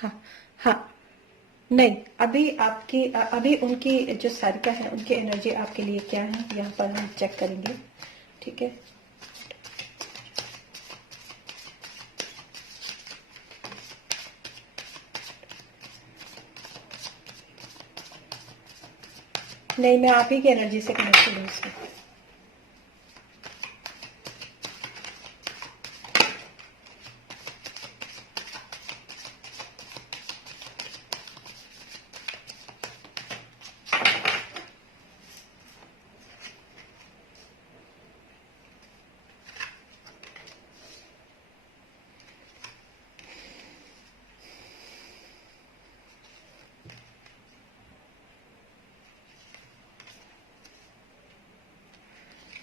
हाँ हाँ, नहीं, अभी उनकी जो सारिका है उनकी एनर्जी आपके लिए क्या है यहाँ पर हम चेक करेंगे। ठीक है, नहीं, मैं आप ही की एनर्जी से कनेक्टेड हूँ इसमें।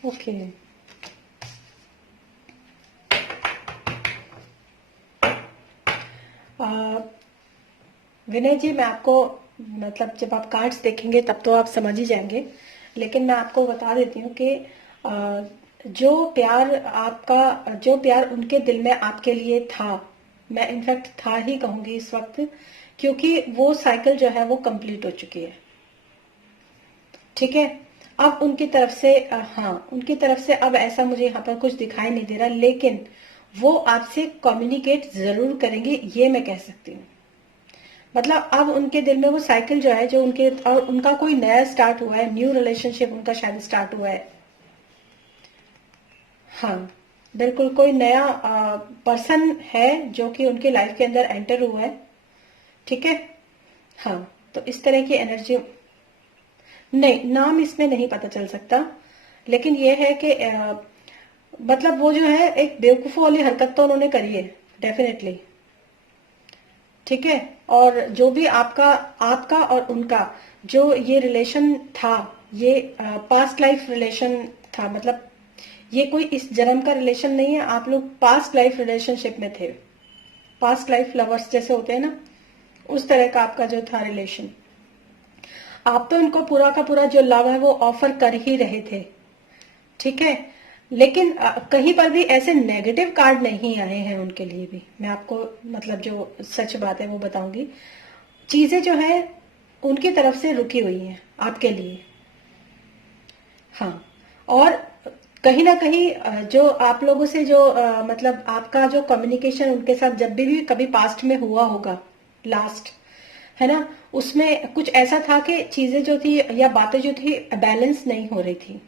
ओके, विनय जी, मैं आपको मतलब जब आप कार्ड्स देखेंगे तब तो आप समझ ही जाएंगे, लेकिन मैं आपको बता देती हूँ कि जो प्यार उनके दिल में आपके लिए था, मैं इनफैक्ट था ही कहूंगी इस वक्त, क्योंकि वो साइकिल जो है वो कंप्लीट हो चुकी है। ठीक है, अब उनकी तरफ से हाँ, उनकी तरफ से अब ऐसा मुझे यहाँ पर कुछ दिखाई नहीं दे रहा, लेकिन वो आपसे कम्युनिकेट जरूर करेंगे, ये मैं कह सकती हूँ। मतलब अब उनके दिल में वो साइकिल जो है, जो उनके और उनका कोई नया स्टार्ट हुआ है, न्यू रिलेशनशिप उनका शायद स्टार्ट हुआ है। हाँ, बिल्कुल कोई नया पर्सन है जो कि उनकी लाइफ के अंदर एंटर हुआ है। ठीक है, हाँ, तो इस तरह की एनर्जी। नहीं, नाम इसमें नहीं पता चल सकता, लेकिन ये है कि मतलब वो जो है एक बेवकूफों वाली हरकत तो उन्होंने करी है, डेफिनेटली। ठीक है, और जो भी आपका आपका और उनका जो ये रिलेशन था, ये पास्ट लाइफ रिलेशन था। मतलब ये कोई इस जन्म का रिलेशन नहीं है, आप लोग पास्ट लाइफ रिलेशनशिप में थे, पास्ट लाइफ लवर्स जैसे होते हैं ना, उस तरह का आपका जो था रिलेशन। आप तो इनको पूरा का पूरा जो लव है वो ऑफर कर ही रहे थे। ठीक है, लेकिन कहीं पर भी ऐसे नेगेटिव कार्ड नहीं आए हैं उनके लिए भी। मैं आपको मतलब जो सच बात है वो बताऊंगी, चीजें जो है उनकी तरफ से रुकी हुई हैं आपके लिए। हाँ, और कहीं ना कहीं जो आप लोगों से जो मतलब आपका जो कम्युनिकेशन उनके साथ जब भी कभी पास्ट में हुआ होगा, लास्ट, है ना, उसमें कुछ ऐसा था कि चीजें जो थी या बातें जो थी बैलेंस नहीं हो रही थी।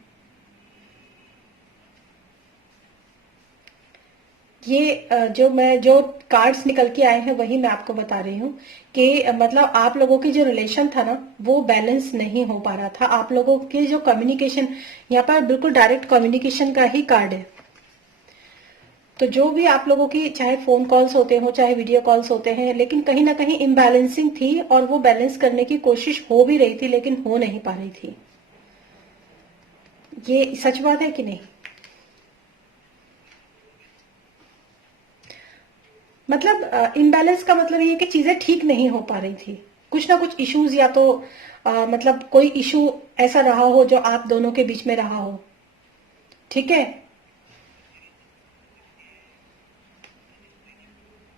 ये जो कार्ड्स निकल के आए हैं वही मैं आपको बता रही हूँ कि मतलब आप लोगों की जो रिलेशन था ना वो बैलेंस नहीं हो पा रहा था। आप लोगों की जो कम्युनिकेशन, यहाँ पर बिल्कुल डायरेक्ट कम्युनिकेशन का ही कार्ड है। तो जो भी आप लोगों की चाहे फोन कॉल्स होते हो चाहे वीडियो कॉल्स होते हैं, लेकिन कहीं ना कहीं इम्बैलेंसिंग थी, और वो बैलेंस करने की कोशिश हो भी रही थी लेकिन हो नहीं पा रही थी। ये सच बात है कि नहीं? मतलब इम्बैलेंस का मतलब ये कि चीजें ठीक नहीं हो पा रही थी, कुछ ना कुछ इश्यूज, या तो मतलब कोई इशू ऐसा रहा हो जो आप दोनों के बीच में रहा हो। ठीक है।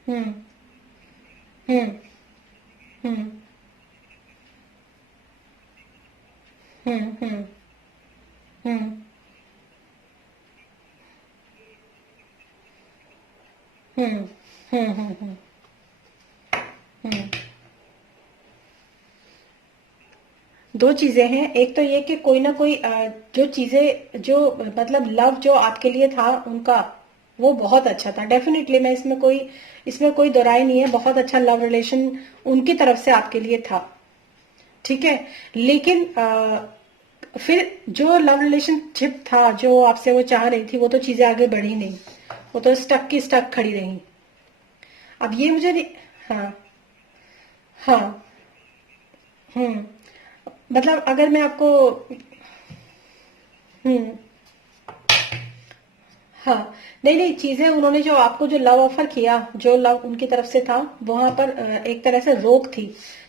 हम्म हम्म हम्म हम्म हम्म हम्म हम्म हम्म हम्म हम्म। दो चीजें हैं, एक तो ये कि कोई ना कोई जो चीजें जो मतलब लव जो आपके लिए था उनका, वो बहुत अच्छा था डेफिनेटली। मैं इसमें कोई दोराई नहीं है, बहुत अच्छा लव रिलेशन उनकी तरफ से आपके लिए था। ठीक है, लेकिन फिर जो लव रिलेशनशिप था जो आपसे वो चाह रही थी, वो तो चीजें आगे बढ़ी नहीं, वो तो स्टक की स्टक खड़ी रही। अब ये मुझे हाँ हाँ, हम्म, मतलब अगर मैं आपको हम्म, हाँ, नहीं नहीं, चीजें उन्होंने जो आपको जो लव ऑफर किया, जो लव उनकी तरफ से था, वहां पर एक तरह से रोक थी।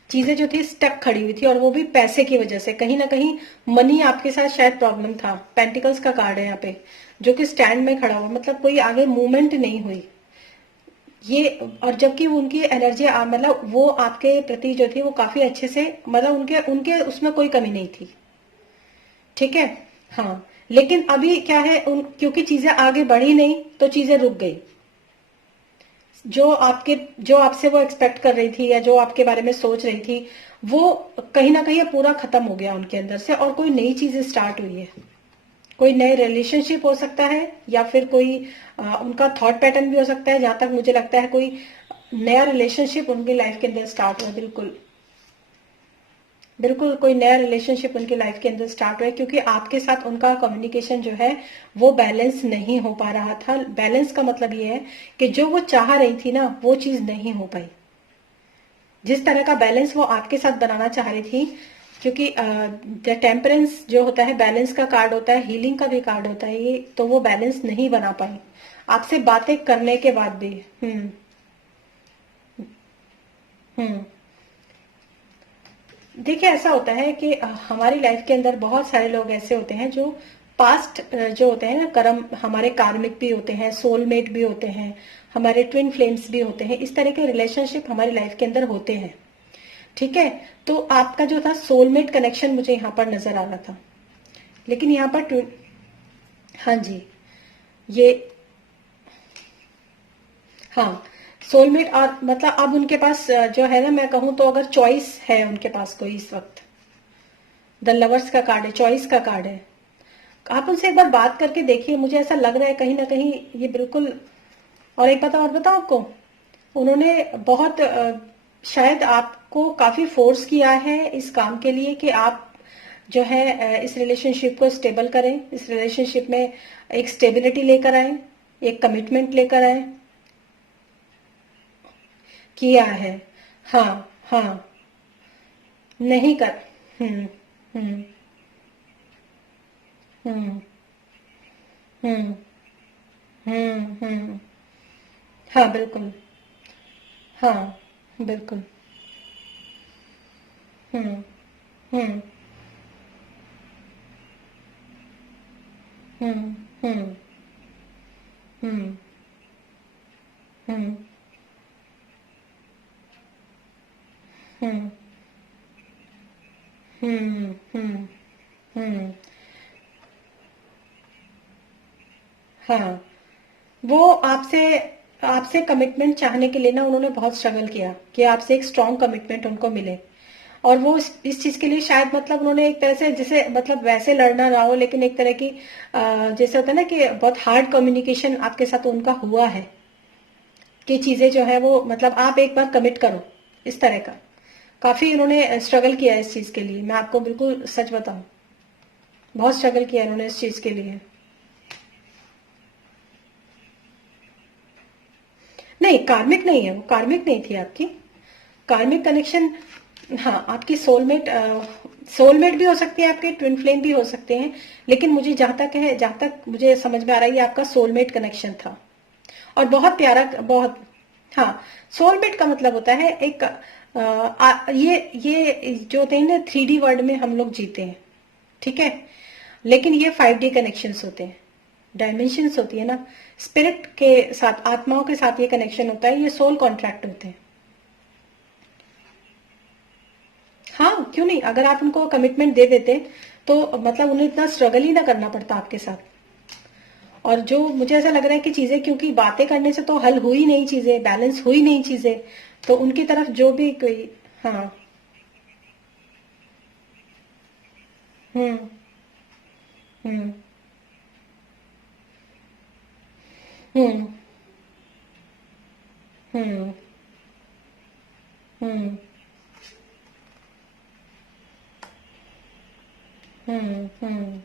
चीजें जो थी स्टक खड़ी हुई थी, और वो भी पैसे की वजह से। कहीं ना कहीं मनी आपके साथ शायद प्रॉब्लम था। पेंटिकल्स का कार्ड है यहाँ पे, जो कि स्टैंड में खड़ा हुआ, मतलब कोई आगे मूवमेंट नहीं हुई। ये, और जबकि उनकी एनर्जी मतलब वो आपके प्रति जो थी वो काफी अच्छे से, मतलब उनके उनके उसमें कोई कमी नहीं थी, ठीक है। हाँ, लेकिन अभी क्या है, क्योंकि चीजें आगे बढ़ी नहीं तो चीजें रुक गई। जो आपसे वो एक्सपेक्ट कर रही थी या जो आपके बारे में सोच रही थी, वो कहीं ना कहीं पूरा खत्म हो गया उनके अंदर से, और कोई नई चीजें स्टार्ट हुई है। कोई नए रिलेशनशिप हो सकता है, या फिर कोई उनका थॉट पैटर्न भी हो सकता है। जहां तक मुझे लगता है कोई नया रिलेशनशिप उनकी लाइफ के अंदर स्टार्ट हुआ, बिल्कुल बिल्कुल कोई नया रिलेशनशिप उनकी लाइफ के अंदर स्टार्ट हुआ है, क्योंकि आपके साथ उनका कम्युनिकेशन जो है वो बैलेंस नहीं हो पा रहा था। बैलेंस का मतलब ये है कि जो वो चाह रही थी ना, वो चीज नहीं हो पाई। जिस तरह का बैलेंस वो आपके साथ बनाना चाह रही थी, क्योंकि टेम्परेंस जो होता है बैलेंस का कार्ड होता है, हीलिंग का भी कार्ड होता है ये, तो वो बैलेंस नहीं बना पाई आपसे बातें करने के बाद भी। हम्म। हम्म। देखिए, ऐसा होता है कि हमारी लाइफ के अंदर बहुत सारे लोग ऐसे होते हैं जो पास्ट जो होते हैं ना, कर्म, हमारे कार्मिक भी होते हैं, सोलमेट भी होते हैं, हमारे ट्विन फ्लेम्स भी होते हैं। इस तरह के रिलेशनशिप हमारी लाइफ के अंदर होते हैं, ठीक है। तो आपका जो था सोलमेट कनेक्शन मुझे यहाँ पर नजर आ रहा था, लेकिन यहाँ पर ट्विन, हाँ जी, ये, हाँ, सोलमेट। और मतलब अब उनके पास जो है ना, मैं कहूँ तो अगर चॉइस है उनके पास कोई इस वक्त, द लवर्स का कार्ड है, चॉइस का कार्ड है। आप उनसे एक बार बात करके देखिए, मुझे ऐसा लग रहा है कहीं ना कहीं ये बिल्कुल। और एक बात और बताओ आपको, उन्होंने बहुत शायद आपको काफी फोर्स किया है इस काम के लिए कि आप जो है इस रिलेशनशिप को स्टेबल करें, इस रिलेशनशिप में एक स्टेबिलिटी लेकर आए, एक कमिटमेंट लेकर आए। किया है। हाँ। हाँ। नहीं कर। हम्म। हम्म। हम्म। हम्म। हम्म। हाँ, बिल्कुल। हाँ, बिल्कुल। हम्म। हम्म। हम्म। हम्म। हम्म। हम्म। हम्म। हम्म। हम्म। हम्म। हाँ, वो आपसे आपसे कमिटमेंट चाहने के लिए ना, उन्होंने बहुत स्ट्रगल किया कि आपसे एक स्ट्रॉन्ग कमिटमेंट उनको मिले। और वो इस चीज के लिए शायद, मतलब उन्होंने एक तरह से, जैसे मतलब वैसे लड़ना ना हो, लेकिन एक तरह की जैसे होता है ना कि बहुत हार्ड कम्युनिकेशन आपके साथ उनका हुआ है, कि चीजें जो है वो, मतलब आप एक बार कमिट करो, इस तरह का। काफी उन्होंने स्ट्रगल किया इस चीज के लिए, मैं आपको बिल्कुल सच बताऊं, बहुत स्ट्रगल किया उन्होंने इस चीज के लिए। नहीं, कार्मिक नहीं है वो, कार्मिक नहीं थी आपकी। कार्मिक कनेक्शन, हाँ, आपकी सोलमेट, सोलमेट भी हो सकती है, आपके ट्विन फ्लेम भी हो सकते हैं। लेकिन मुझे जहां तक है, जहां तक मुझे समझ में आ रहा है, ये आपका सोलमेट कनेक्शन था। और बहुत प्यारा, बहुत। हाँ, सोलमेट का मतलब होता है एक ये जो होते हैं ना, 3D वर्ल्ड में हम लोग जीते हैं, ठीक है। लेकिन ये 5D कनेक्शंस होते हैं, डायमेंशंस होती है ना, स्पिरिट के साथ, आत्माओं के साथ ये कनेक्शन होता है, ये सोल कॉन्ट्रैक्ट होते हैं। हाँ, क्यों नहीं, अगर आप उनको कमिटमेंट दे देते तो मतलब उन्हें इतना स्ट्रगल ही ना करना पड़ता आपके साथ। और जो मुझे ऐसा लग रहा है कि चीजें, क्योंकि बातें करने से तो हल हुई नहीं, चीजें बैलेंस हुई नहीं चीजें, तो उनकी तरफ जो भी कोई। हाँ। हम्म। हम्म। हम्म। हम्म। हम्म। हम्म। हम्म।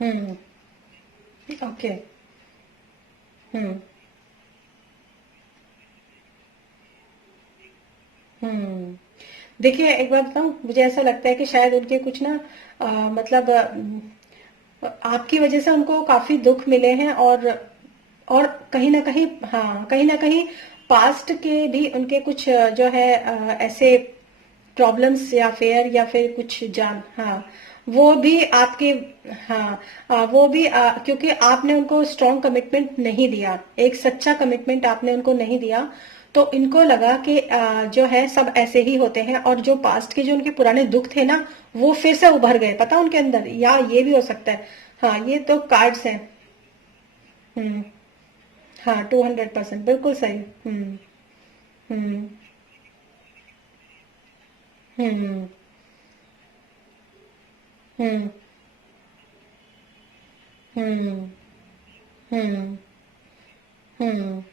हम्म। ओके। हम्म। हम्म। देखिए, एक बात बताऊं, मुझे ऐसा लगता है कि शायद उनके कुछ ना मतलब आपकी वजह से उनको काफी दुख मिले हैं। और कहीं ना कहीं, हाँ, कहीं ना कहीं पास्ट के भी उनके कुछ जो है ऐसे प्रॉब्लम्स या फेयर या फिर कुछ जान, हाँ, वो भी आपके, हाँ, वो भी क्योंकि आपने उनको स्ट्रॉन्ग कमिटमेंट नहीं दिया, एक सच्चा कमिटमेंट आपने उनको नहीं दिया, तो इनको लगा कि जो है सब ऐसे ही होते हैं, और जो पास्ट के जो उनके पुराने दुख थे ना, वो फिर से उभर गए पता उनके अंदर, या ये भी हो सकता है। हाँ, ये तो कार्ड्स हैं। हम्म। हाँ, 200% बिल्कुल सही। हम्म। हम्म। हम्म। हम्म। हम्म। हम्म। हम्म।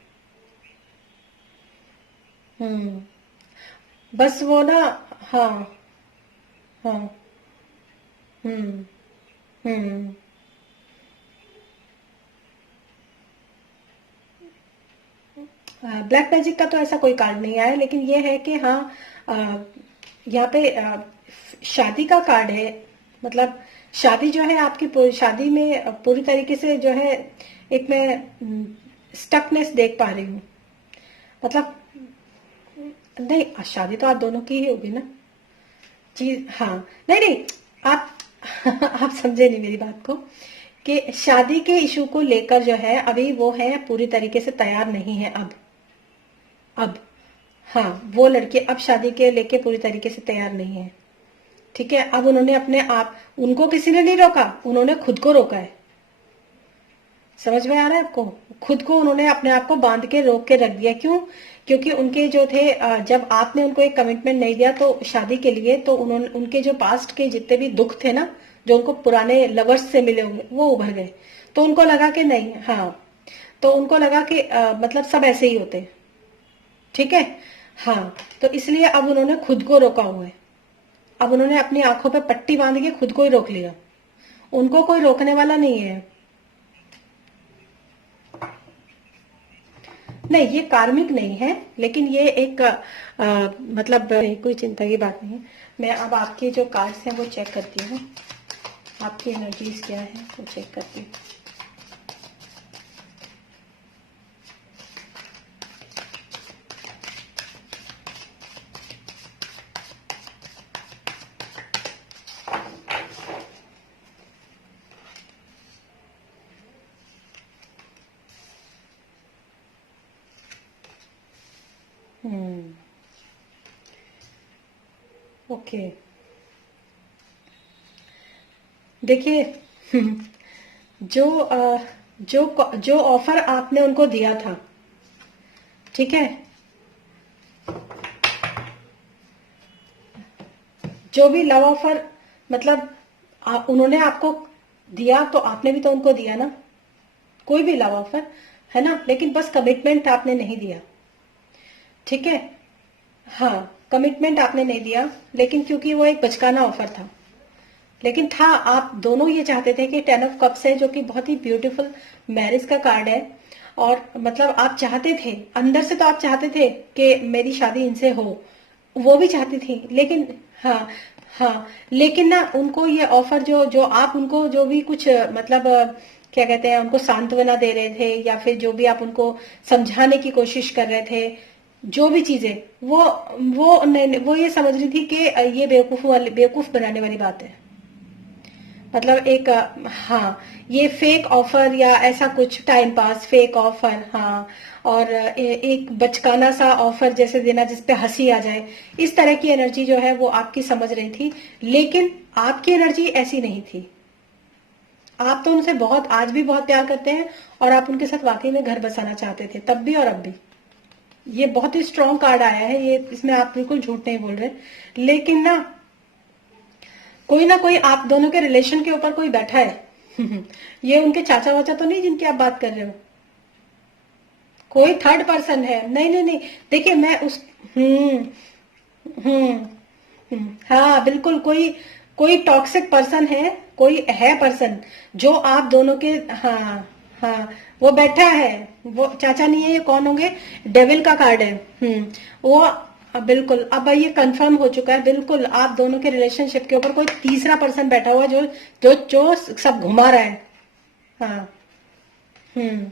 हम्म। बस वो ना। हाँ। हाँ। हम्म। हम्म। ब्लैक मैजिक का तो ऐसा कोई कार्ड नहीं आया, लेकिन ये है कि हाँ, अ, यहाँ पे शादी का कार्ड है। मतलब शादी जो है आपकी शादी में पूरी तरीके से जो है, एक मैं स्टकनेस देख पा रही हूँ। मतलब नहीं, शादी तो आप दोनों की ही होगी ना। चीज, हाँ। नहीं नहीं, आप आप समझे नहीं मेरी बात को, कि शादी के इशू को लेकर जो है अभी वो है पूरी तरीके से तैयार नहीं है अब। हाँ, वो लड़के अब शादी के लेके पूरी तरीके से तैयार नहीं है। ठीक है, अब उन्होंने अपने आप, उनको किसी ने नहीं रोका, उन्होंने खुद को रोका है। समझ में आ रहा है आपको? खुद को उन्होंने अपने आप को बांध के रोक के रख दिया। क्यों? क्योंकि उनके जो थे, जब आपने उनको एक कमिटमेंट नहीं दिया तो शादी के लिए, तो उन्होंने उनके जो पास्ट के जितने भी दुख थे ना, जो उनको पुराने लवर्स से मिले होंगे, वो उभर गए। तो उनको लगा कि नहीं, हाँ, तो उनको लगा कि मतलब सब ऐसे ही होते हैं। ठीक है। हाँ, तो इसलिए अब उन्होंने खुद को रोका हुआ है। अब उन्होंने अपनी आंखों पे पट्टी बांध के खुद को ही रोक लिया। उनको कोई रोकने वाला नहीं है। नहीं, ये कार्मिक नहीं है, लेकिन ये एक मतलब कोई चिंता की बात नहीं है। मैं अब आपके जो कार्ड्स हैं वो चेक करती हूँ, आपकी एनर्जीज क्या है वो चेक करती हूँ। हम्म। ओके। देखिए, जो जो ऑफर आपने उनको दिया था, ठीक है, जो भी लव ऑफर, मतलब उन्होंने आपको दिया, तो आपने भी तो उनको दिया ना, कोई भी लव ऑफर, है ना, लेकिन बस कमिटमेंट आपने नहीं दिया। ठीक है। हाँ, कमिटमेंट आपने नहीं दिया, लेकिन क्योंकि वो एक बचकाना ऑफर था, लेकिन था, आप दोनों ये चाहते थे कि 10 ऑफ कप्स है, जो कि बहुत ही ब्यूटीफुल मैरिज का कार्ड है, और मतलब आप चाहते थे अंदर से, तो आप चाहते थे कि मेरी शादी इनसे हो, वो भी चाहती थी, लेकिन हाँ, हाँ, लेकिन ना उनको ये ऑफर, जो जो आप उनको जो भी कुछ मतलब क्या कहते हैं, उनको सांत्वना दे रहे थे, या फिर जो भी आप उनको समझाने की कोशिश कर रहे थे, जो भी चीजें, वो नहीं, वो ये समझ रही थी कि ये बेवकूफ बनाने वाली बात है। मतलब एक हाँ, ये फेक ऑफर या ऐसा कुछ टाइम पास फेक ऑफर, हाँ, और एक बचकाना सा ऑफर जैसे देना जिसपे हंसी आ जाए, इस तरह की एनर्जी जो है वो आपकी समझ रही थी, लेकिन आपकी एनर्जी ऐसी नहीं थी। आप तो उनसे बहुत, आज भी बहुत प्यार करते हैं, और आप उनके साथ वाकई में घर बसाना चाहते थे, तब भी और अब भी। ये बहुत ही स्ट्रॉन्ग कार्ड आया है, ये इसमें आप बिल्कुल झूठ नहीं बोल रहे, लेकिन ना कोई ना कोई आप दोनों के रिलेशन के ऊपर कोई बैठा है। ये उनके चाचा वाचा तो नहीं जिनकी आप बात कर रहे हो? कोई थर्ड पर्सन है, नहीं नहीं नहीं। देखिए मैं उस, हम्म। हम्म। हाँ बिल्कुल, कोई कोई टॉक्सिक पर्सन है, कोई है पर्सन, जो आप दोनों के, हाँ, हाँ, वो बैठा है। वो चाचा नहीं है, ये कौन होंगे? डेविल का कार्ड है। वो बिल्कुल, अब ये कंफर्म हो चुका है, बिल्कुल आप दोनों के रिलेशनशिप के ऊपर कोई तीसरा पर्सन बैठा हुआ है, जो जो जो सब घुमा रहा है। हाँ। हम्म।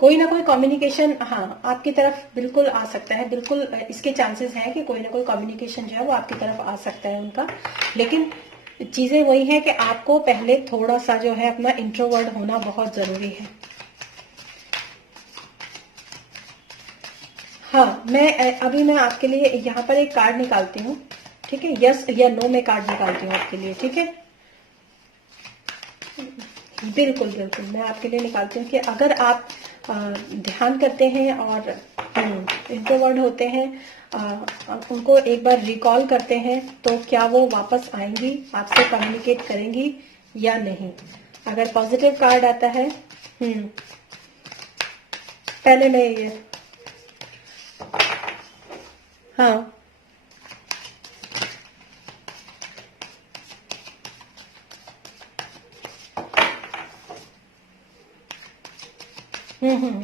कोई ना कोई कम्युनिकेशन, हाँ, आपकी तरफ बिल्कुल आ सकता है, बिल्कुल इसके चांसेस हैं कि कोई ना कोई कम्युनिकेशन जो है वो आपकी तरफ आ सकता है उनका। लेकिन चीजें वही है कि आपको पहले थोड़ा सा जो है अपना इंट्रोवर्ट होना बहुत जरूरी है। हाँ, मैं आपके लिए यहाँ पर एक कार्ड निकालती हूँ, ठीक है, यस या नो में कार्ड निकालती हूँ आपके लिए, ठीक है। बिल्कुल बिल्कुल, मैं आपके लिए निकालती हूँ कि अगर आप ध्यान करते हैं और इंट्रोवर्ट होते हैं, उनको एक बार रिकॉल करते हैं, तो क्या वो वापस आएंगी, आपसे कम्युनिकेट करेंगी या नहीं। अगर पॉजिटिव कार्ड आता है, पहले मैं ये, हाँ, हम्म, हम्म,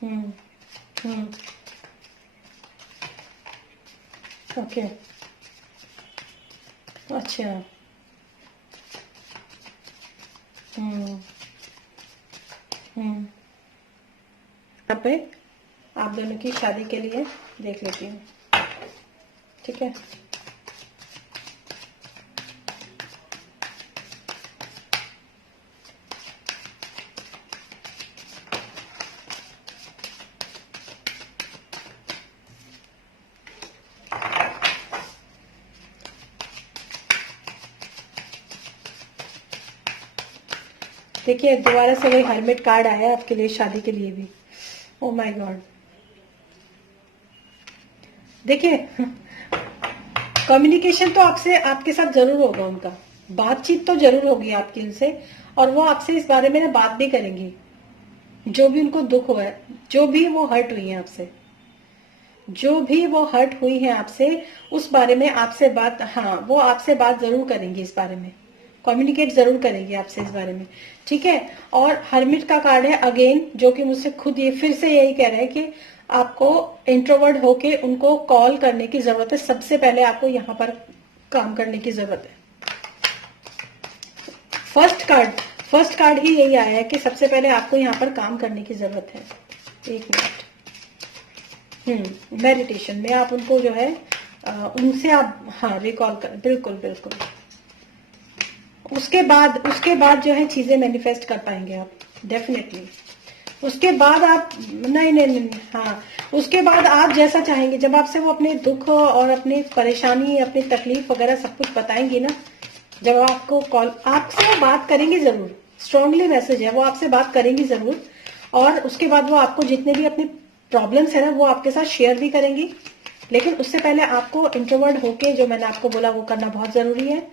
हम्म, हम्म, ओके, अच्छा, हम्म, हम्म। यहाँ पे आप दोनों की शादी के लिए देख लेती हूँ, ठीक है। देखिए दोबारा से वही हर्मिट कार्ड आया है आपके लिए शादी के लिए भी। ओ माय गॉड, देखिए कम्युनिकेशन तो आपसे, आपके साथ जरूर होगा उनका, बातचीत तो जरूर होगी आपकी उनसे, और वो आपसे इस बारे में ना बात भी करेंगी, जो भी उनको दुख हुआ है, जो भी वो हर्ट हुई है आपसे, जो भी वो हर्ट हुई है आपसे, उस बारे में आपसे बात, हाँ, वो आपसे बात जरूर करेंगी इस बारे में, कम्युनिकेट जरूर करेंगी आपसे इस बारे में, ठीक है। और हर्मिट का कार्ड है अगेन, जो कि मुझसे खुद ये फिर से यही कह रहा है कि आपको इंट्रोवर्ट होके उनको कॉल करने की जरूरत है, सबसे पहले आपको यहाँ पर काम करने की जरूरत है। फर्स्ट कार्ड, फर्स्ट कार्ड ही यही आया है कि सबसे पहले आपको यहाँ पर काम करने की जरूरत है। एक मिनट, मेडिटेशन में आप उनको जो है उनसे आप, हाँ, रिकॉल कर, बिल्कुल बिल्कुल। उसके बाद जो है चीजें मैनिफेस्ट कर पाएंगे आप, डेफिनेटली। उसके बाद आप, नहीं नहीं नहीं, हाँ, उसके बाद आप जैसा चाहेंगे, जब आपसे वो अपने दुख और अपनी परेशानी, अपनी तकलीफ वगैरह सब कुछ बताएंगी ना, जब आपको कॉल, आपसे वो बात करेंगी जरूर, स्ट्रांगली मैसेज है, वो आपसे बात करेंगी जरूर। और उसके बाद वो आपको जितने भी अपने प्रॉब्लम्स है ना, वो आपके साथ शेयर भी करेंगी। लेकिन उससे पहले आपको इंट्रोवर्ट होके, जो मैंने आपको बोला, वो करना बहुत जरूरी है।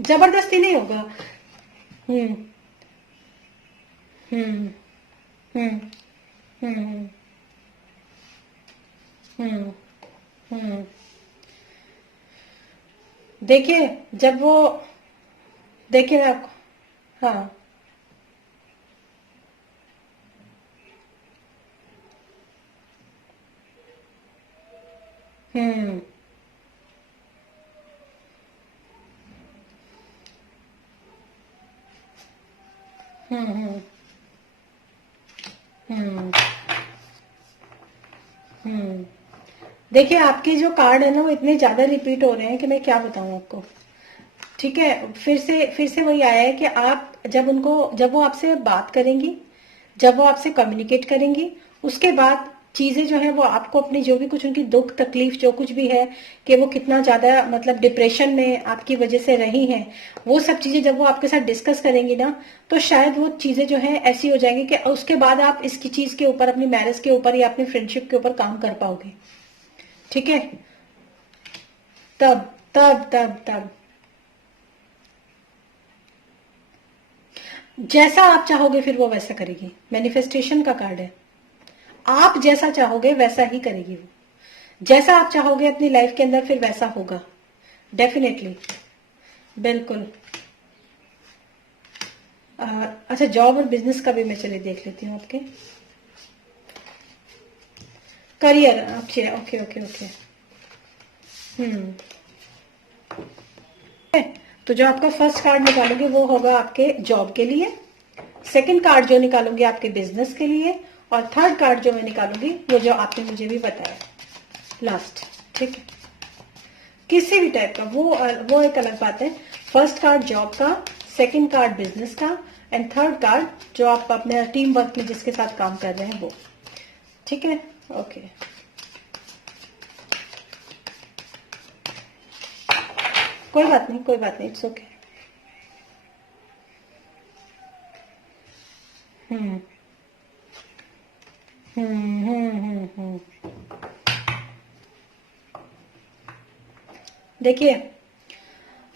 जबरदस्ती नहीं होगा। हम्म, हम्म, हम्म, हम्म, हम्म, हम्म। देखिए जब वो, देखिए मैं आपको, हाँ, हम्म, हम्म, हम्म, हम्म। देखिए आपके जो कार्ड है ना, वो इतने ज्यादा रिपीट हो रहे हैं कि मैं क्या बताऊं आपको, ठीक है। फिर से वही आया है कि आप जब उनको, जब वो आपसे बात करेंगी, जब वो आपसे कम्युनिकेट करेंगी, उसके बाद चीजें जो है वो आपको अपनी जो भी कुछ उनकी दुख तकलीफ जो कुछ भी है, कि वो कितना ज्यादा मतलब डिप्रेशन में आपकी वजह से रही हैं, वो सब चीजें जब वो आपके साथ डिस्कस करेंगी ना, तो शायद वो चीजें जो है ऐसी हो जाएंगी कि उसके बाद आप इसकी चीज के ऊपर, अपनी मैरिज के ऊपर या अपनी फ्रेंडशिप के ऊपर काम कर पाओगे, ठीक है। तब तब तब तब जैसा आप चाहोगे फिर वो वैसा करेगी, मैनिफेस्टेशन का कार्ड है। आप जैसा चाहोगे वैसा ही करेगी वो, जैसा आप चाहोगे अपनी लाइफ के अंदर फिर वैसा होगा, डेफिनेटली, बिल्कुल। अच्छा, जॉब और बिजनेस का भी मैं चलिए देख लेती हूँ आपके। Career, okay okay okay okay. Hmm. तो जो आपका फर्स्ट कार्ड निकालोगे वो होगा आपके जॉब के लिए, सेकंड कार्ड जो निकालूंगी आपके बिजनेस के लिए, और थर्ड कार्ड जो मैं निकालूंगी वो जो आपने मुझे भी बताया लास्ट। ठीक है, किसी भी टाइप का, वो एक अलग बात है। फर्स्ट कार्ड जॉब का, सेकंड कार्ड बिजनेस का, एंड थर्ड कार्ड जो आप अपने टीम वर्क में जिसके साथ काम कर रहे हैं वो। ठीक है, ओके। कोई बात नहीं, कोई बात नहीं, इट्स ओके। हम्म हम्म। देखिए,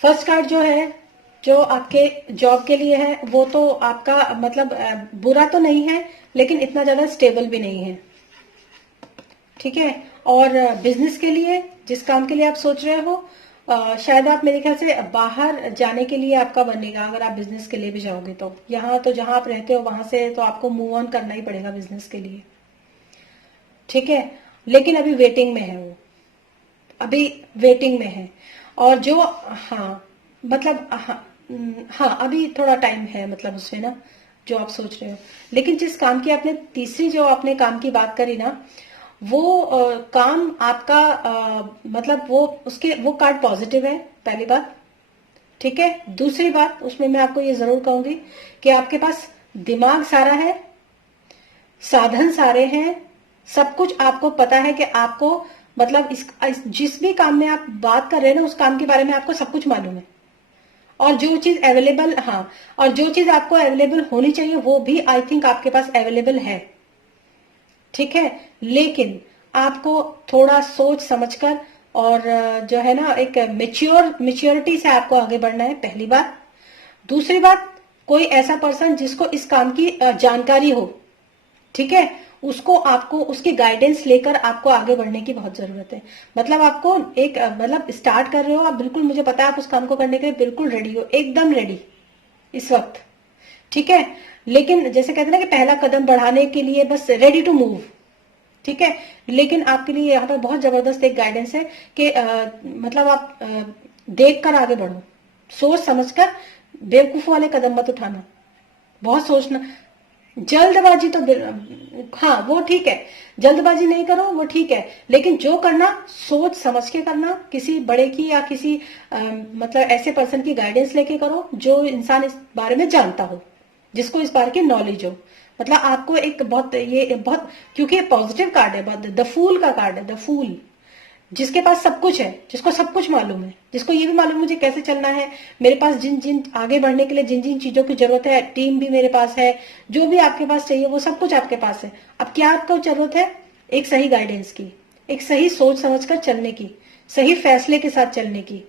फर्स्ट कार्ड जो है, जो आपके जॉब के लिए है, वो तो आपका मतलब बुरा तो नहीं है, लेकिन इतना ज्यादा स्टेबल भी नहीं है। ठीक है, और बिजनेस के लिए, जिस काम के लिए आप सोच रहे हो, शायद आप, मेरे ख्याल से बाहर जाने के लिए आपका बनेगा। अगर आप बिजनेस के लिए भी जाओगे तो यहाँ तो जहां आप रहते हो वहां से तो आपको मूव ऑन करना ही पड़ेगा बिजनेस के लिए। ठीक है, लेकिन अभी वेटिंग में है वो, अभी वेटिंग में है। और जो, हाँ, मतलब हाँ, अभी थोड़ा टाइम है मतलब उसमें ना, जो आप सोच रहे हो। लेकिन जिस काम की आपने, तीसरी जो आपने काम की बात करी ना, वो काम आपका मतलब वो, उसके वो कार्ड पॉजिटिव है, पहली बात। ठीक है, दूसरी बात उसमें मैं आपको ये जरूर कहूंगी कि आपके पास दिमाग सारा है, साधन सारे हैं, सब कुछ आपको पता है कि आपको, मतलब जिस भी काम में आप बात कर रहे हैं ना, उस काम के बारे में आपको सब कुछ मालूम है। और जो चीज अवेलेबल, हाँ, और जो चीज आपको अवेलेबल होनी चाहिए वो भी आई थिंक आपके पास अवेलेबल है। ठीक है, लेकिन आपको थोड़ा सोच समझकर और जो है ना, एक मेच्योरिटी से आपको आगे बढ़ना है, पहली बात। दूसरी बात, कोई ऐसा पर्सन जिसको इस काम की जानकारी हो, ठीक है, उसको, आपको उसकी गाइडेंस लेकर आपको आगे बढ़ने की बहुत जरूरत है। मतलब आपको एक मतलब स्टार्ट कर रहे हो आप, बिल्कुल मुझे पता है आप उस काम को करने के लिए बिल्कुल रेडी हो, एकदम रेडी इस वक्त। ठीक है, लेकिन जैसे कहते हैं ना कि पहला कदम बढ़ाने के लिए बस रेडी टू मूव। ठीक है, लेकिन आपके लिए यहाँ पर बहुत जबरदस्त एक गाइडेंस है कि मतलब आप देख कर आगे बढ़ो, सोच समझकर, बेवकूफ वाले कदम मत उठाना, बहुत सोचना। जल्दबाजी तो हाँ वो ठीक है, जल्दबाजी नहीं करो वो ठीक है, लेकिन जो करना सोच समझ के करना, किसी बड़े की या किसी मतलब ऐसे पर्सन की गाइडेंस लेके करो जो इंसान इस बारे में जानता हो, जिसको इस बारे की नॉलेज हो। मतलब आपको एक बहुत, ये बहुत, क्योंकि ये पॉजिटिव कार्ड है, द फूल का कार्ड है, द फूल, जिसके पास सब कुछ है, जिसको सब कुछ मालूम है, जिसको ये भी मालूम है मुझे कैसे चलना है, मेरे पास जिन जिन आगे बढ़ने के लिए जिन जिन चीजों की जरूरत है, टीम भी मेरे पास है, जो भी आपके पास चाहिए वो सब कुछ आपके पास है। अब क्या आपको जरूरत है? एक सही गाइडेंस की, एक सही सोच समझकर चलने की, सही फैसले के साथ चलने की।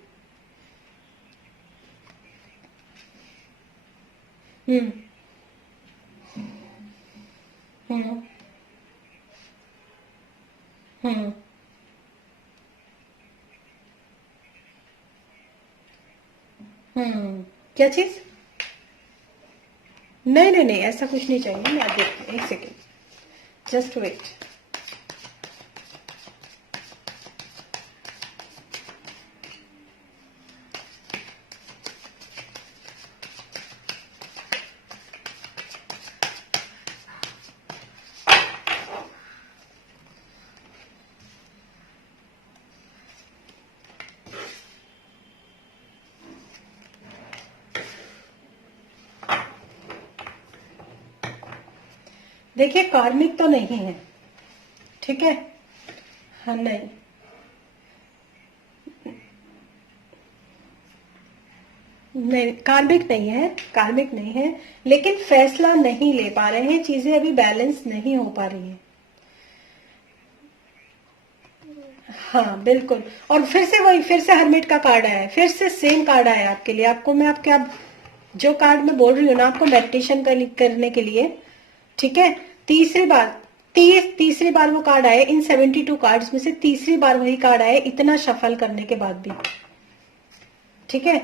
हम्म हम्म हम्म क्या चीज? नहीं नहीं नहीं, ऐसा कुछ नहीं चाहिए, मैं देखती हूँ, एक सेकेंड, जस्ट वेट। देखिए, कार्मिक तो नहीं है, ठीक है, हाँ, नहीं नहीं, कार्मिक नहीं है, कार्मिक नहीं है, लेकिन फैसला नहीं ले पा रहे हैं, चीजें अभी बैलेंस नहीं हो पा रही हैं। हाँ बिल्कुल, और फिर से वही, फिर से हरमिट का कार्ड आया है, फिर से सेम कार्ड आया है आपके लिए। आपको मैं आपके, आप जो कार्ड मैं बोल रही हूँ ना आपको मेडिटेशन करने के लिए, ठीक है, तीसरी बार, तीसरी बार वो कार्ड आए, इन 72 कार्ड्स में से तीसरी बार वही कार्ड आए, इतना शफल करने के बाद भी। ठीक है,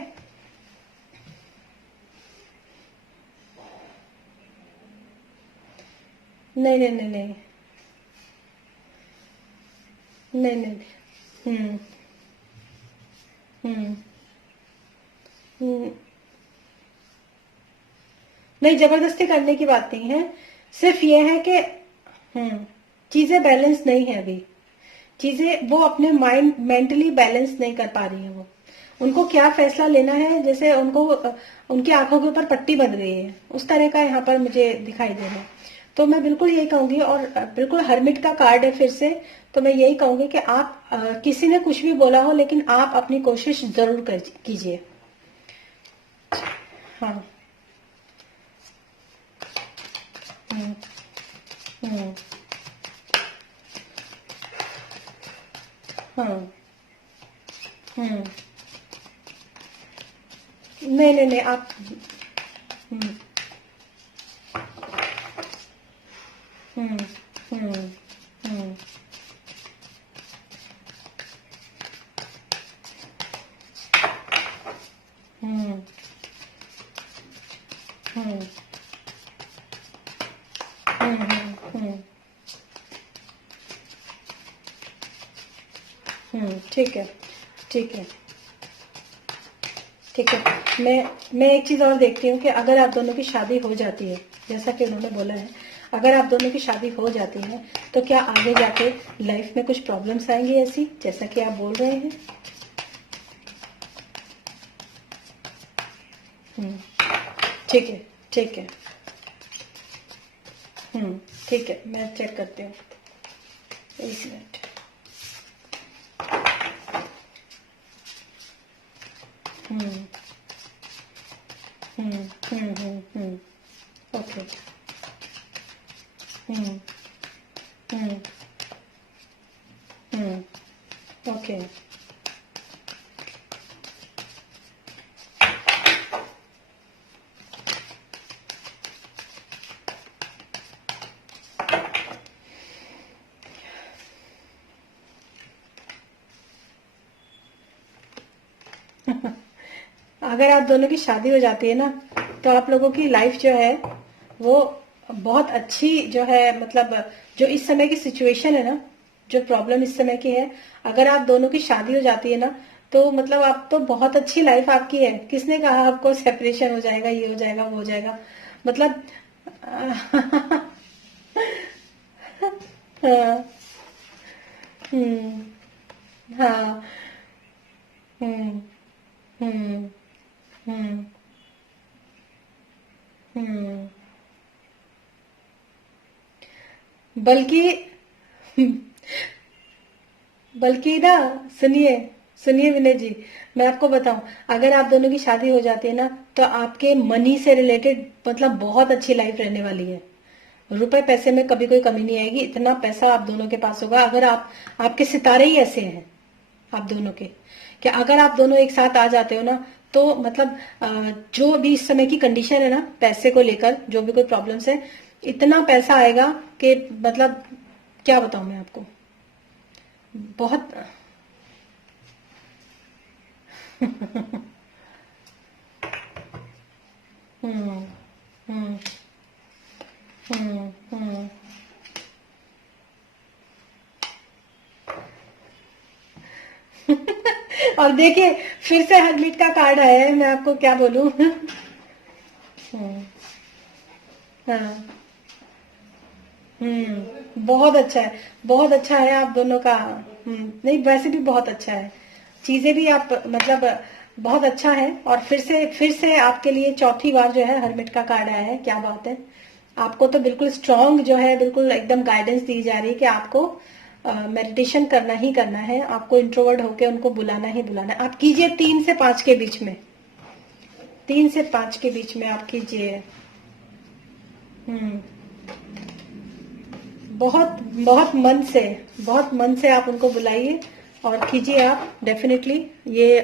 नहीं नहीं नहीं नहीं, नहीं नहीं। हम्म हम्म हम्म, नहीं, जबरदस्ती करने की बात नहीं है। सिर्फ ये है कि हम्म चीजें बैलेंस नहीं है अभी। चीजें वो अपने माइंड मेंटली बैलेंस नहीं कर पा रही है वो। उनको क्या फैसला लेना है, जैसे उनको उनकी आंखों के ऊपर पट्टी बंध गई है, उस तरह का यहाँ पर मुझे दिखाई दे रहा है। तो मैं बिल्कुल यही कहूंगी, और बिल्कुल हरमिट का कार्ड है फिर से। तो मैं यही कहूंगी कि आप किसी ने कुछ भी बोला हो, लेकिन आप अपनी कोशिश जरूर कीजिए। हाँ। हम्म हम्म हाँ। हम्म नहीं नहीं नहीं, आप हम्म हम्म हम्म हम्म हम्म हम्म हम्म ठीक है। ठीक है। ठीक है। मैं एक चीज और देखती हूँ कि अगर आप दोनों की शादी हो जाती है, जैसा कि उन्होंने बोला है, अगर आप दोनों की शादी हो जाती है, तो क्या आगे जाके लाइफ में कुछ प्रॉब्लम्स आएंगी ऐसी, जैसा कि आप बोल रहे हैं? हम्म ठीक है। ठीक है। ठीक है, मैं चेक करती हूँ। एक मिनट। हम्म हम्म ओके। हम्म हम्म ओके। अगर आप दोनों की शादी हो जाती है ना, तो आप लोगों की लाइफ जो है वो बहुत अच्छी जो है, मतलब जो इस समय की सिचुएशन है ना, जो प्रॉब्लम इस समय की है, अगर आप दोनों की शादी हो जाती है ना, तो मतलब आप तो बहुत अच्छी लाइफ आपकी है। किसने कहा आपको सेपरेशन हो जाएगा, ये हो जाएगा, वो हो जाएगा? मतलब हाँ। हम्म हाँ। हम्म हम्म हम्म हम्म बल्कि बल्कि ना, सुनिए, सुनिए विनय जी, मैं आपको बताऊं, अगर आप दोनों की शादी हो जाती है ना, तो आपके मनी से रिलेटेड मतलब बहुत अच्छी लाइफ रहने वाली है। रुपए पैसे में कभी कोई कमी नहीं आएगी, इतना पैसा आप दोनों के पास होगा। अगर आप, आपके सितारे ही ऐसे हैं आप दोनों के, कि अगर आप दोनों एक साथ आ जाते हो ना, तो मतलब जो भी इस समय की कंडीशन है ना, पैसे को लेकर जो भी कोई प्रॉब्लम्स है, इतना पैसा आएगा कि मतलब क्या बताऊं मैं आपको। बहुत हम्म हम्म हम्म और देखिए, फिर से हर्मिट का कार्ड आया है, मैं आपको क्या बोलूं। हम्म हाँ। बहुत अच्छा है, बहुत अच्छा है आप दोनों का। नहीं, वैसे भी बहुत अच्छा है। चीजें भी आप मतलब बहुत अच्छा है। और फिर से आपके लिए चौथी बार जो है हरमिट का कार्ड आया है, क्या बात है। आपको तो बिल्कुल स्ट्रांग जो है, बिल्कुल एकदम गाइडेंस दी जा रही है कि आपको मेडिटेशन करना ही करना है, आपको इंट्रोवर्ट होके उनको बुलाना ही बुलाना है। आप कीजिए 3 से 5 के बीच में, 3 से 5 के बीच में आप कीजिए। हम्म बहुत बहुत मन से, बहुत मन से आप उनको बुलाइए और कीजिए आप, डेफिनेटली ये